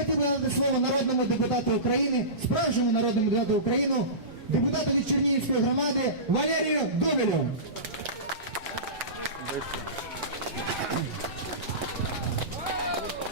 Хотів би надати слово народному депутату України, справжньому народному депутату України, депутату від Чернігівської громади Валерію Дубелю.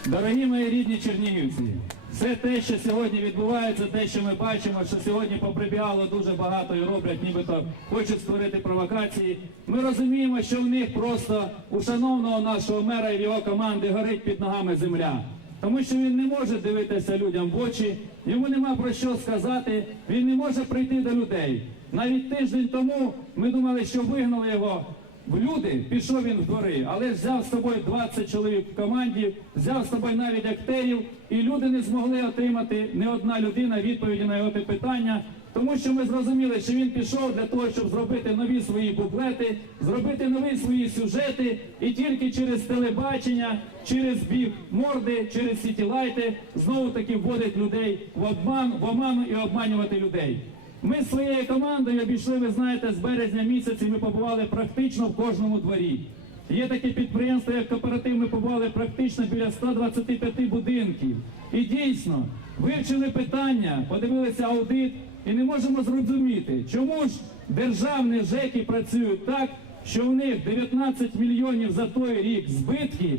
Дорогі мої рідні чернігівці, все те, що сьогодні відбувається, те, що ми бачимо, що сьогодні поприбігало дуже багато і роблять, нібито хочуть створити провокації. Ми розуміємо, що в них просто у шановного нашого мера і його команди горить під ногами земля. Тому що він не може дивитися людям в очі, йому нема про що сказати, він не може прийти до людей. Навіть тиждень тому ми думали, що вигнали його в люди, пішов він в двори, але взяв з собою 20 чоловік в команді, взяв з собою навіть актерів, і люди не змогли отримати не одна людина відповіді на його питання. Тому що ми зрозуміли, що він пішов для того, щоб зробити нові свої буклети, зробити нові свої сюжети, і тільки через телебачення, через біг морди, через сітілайти знову таки вводить людей в обман, в оману і обманювати людей. Ми з своєю командою обійшли, ви знаєте, з березня місяці ми побували практично в кожному дворі. Є таке підприємство, як кооператив, ми побували практично біля 125 будинків. І дійсно вивчили питання, подивилися аудит і не можемо зрозуміти, чому ж державні ЖЕКи працюють так, що в них 19 мільйонів за той рік збитків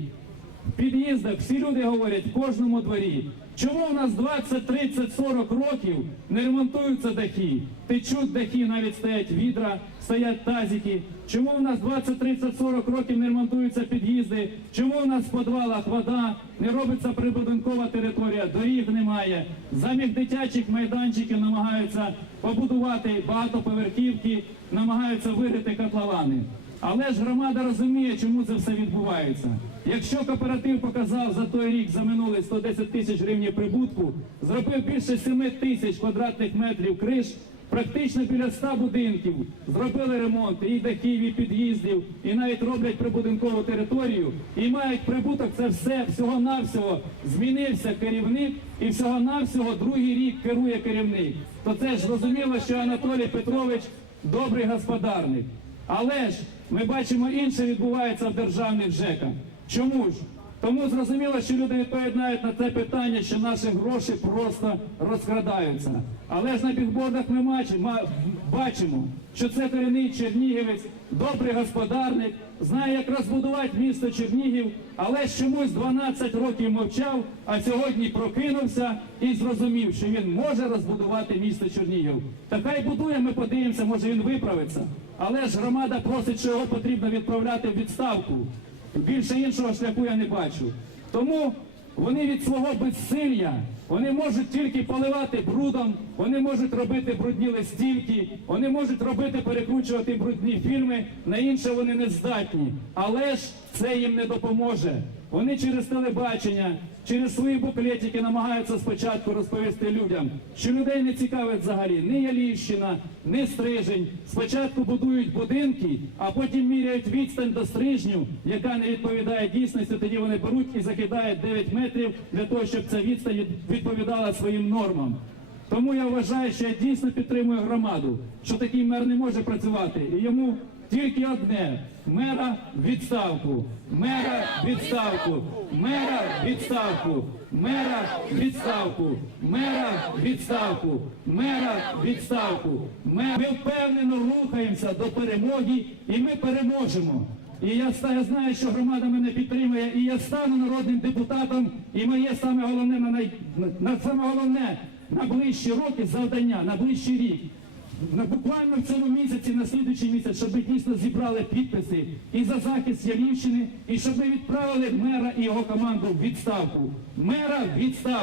в під'їздах всі люди говорять в кожному дворі. Чому у нас 20, 30, 40 років не ремонтуються дахи? Течуть дахи, навіть стоять відра, стоять тазики. Чому у нас 20, 30, 40 років не ремонтуються під'їзди? Чому у нас в підвалах вода, не робиться прибудинкова територія, доріг немає. Замість дитячих майданчиків намагаються побудувати багатоповерхівки, намагаються вирити котловани. Але ж громада розуміє, чому це все відбувається. Якщо кооператив показав за той рік за минулий 110 тисяч гривень прибутку, зробив більше 7 тисяч квадратних метрів криш, практично біля 100 будинків, зробили ремонт і дахів, і під'їздів, і навіть роблять прибудинкову територію, і мають прибуток, це все всього-навсього змінився керівник, і всього-навсього другий рік керує керівник. То це ж зрозуміло, що Анатолій Петрович добрий господарник. Але ж ми бачимо інше відбувається в державних ЖЕКах. Чому ж? Тому зрозуміло, що люди відповідають на це питання, що наші гроші просто розкрадаються. Але ж на бігбордах ми бачимо, що це корінний чернігівець, добрий господарник, знає, як розбудувати місто Чернігів, але чомусь 12 років мовчав, а сьогодні прокинувся і зрозумів, що він може розбудувати місто Чернігів. Та хай будує, ми подивимося, може він виправиться. Але ж громада просить, що його потрібно відправляти в відставку. Більше іншого шляху я не бачу. Тому вони від свого безсилля, вони можуть тільки поливати брудом, вони можуть робити брудні листівки, вони можуть робити, перекручувати брудні фільми, на інше вони не здатні. Але ж це їм не допоможе. Вони через телебачення, через свої буклетики намагаються спочатку розповісти людям, що людей не цікавить взагалі ні Ялівщина, ні стрижень. Спочатку будують будинки, а потім міряють відстань до стрижню, яка не відповідає дійсності. Тоді вони беруть і закидають 9 метрів для того, щоб ця відстань відповідала своїм нормам. Тому я вважаю, що я дійсно підтримую громаду, що такий мер не може працювати. І йому тільки одне мера відставку, мера відставку, мера відставку, мера відставку, мера відставку, мера відставку. Ми впевнено рухаємося до перемоги, і ми переможемо. І я, знаю, що громада мене підтримує, і я стану народним депутатом, і моє саме головне на, най... на, саме головне на ближчі роки завдання, на ближчий рік. На буквально в цьому місяці, на слідуючий місяць, щоб ми дійсно зібрали підписи і за захист Ялівщини, і щоб ми відправили мера і його команду в відставку. Мера відставку.